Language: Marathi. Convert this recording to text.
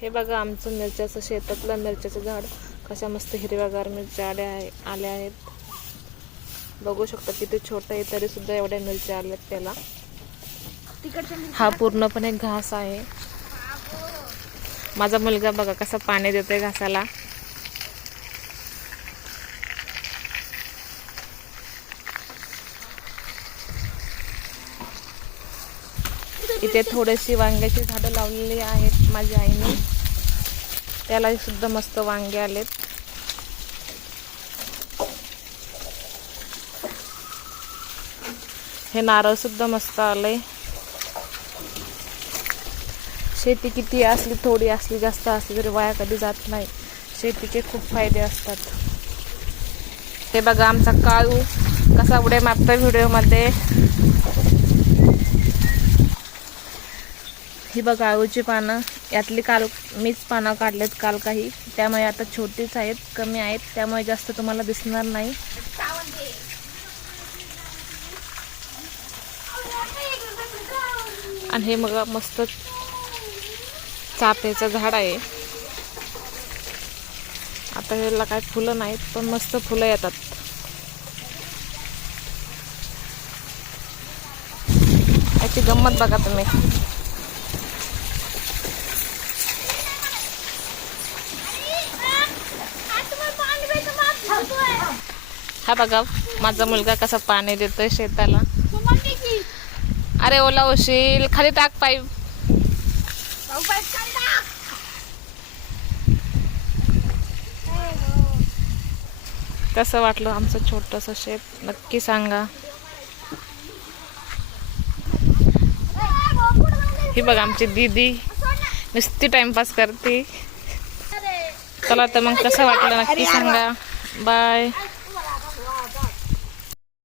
हे बघा आमचं मिरच्याचं शेतातलं मिरच्याचं झाड कशा मस्त हिरव्यागार मिरच्या आल्या आहेत. बघू शकता किती छोटं आहे तरी सुद्धा एवढ्या मिरच्या आल्यात त्याला. हा पूर्णपणे घास आहे. माझा मुलगा बघा कसा पाणी देतोय घासाला. इथे थोडीशी वांग्याची झाडं लावलेली आहेत माझ्या आईने. त्याला सुद्धा मस्त वांगे आलेत. हे नारळ सुद्धा मस्त आलंय. शेती किती असली थोडी असली जास्त असली तरी वाया कधी जात नाही. शेतीचे खूप फायदे असतात. हे बघा आमचा काळू कसा उड्या मारतोय व्हिडिओमध्ये. ही बघा आळूची पानं, यातली काल मीच पानं काढलेत काल काही, त्यामुळे आता छोटीच आहेत, कमी आहेत, त्यामुळे जास्त तुम्हाला दिसणार नाही. आणि हे मग मस्त चाफ्याचं झाड आहे. आता ह्याला काय फुलं नाहीत पण मस्त फुलं येतात. याची गंमत बघा तुम्ही. हा बघा माझा मुलगा कसा पाणी देतोय शेताला. अरे ओला होशील, खाली टाक पाईप. कसं वाटलं आमचं छोटंसं शेत नक्की सांगा. ही बघा आमची दीदी नुसती टाइमपास करते. चला तर मग कसं वाटलं नक्की सांगा. बाय.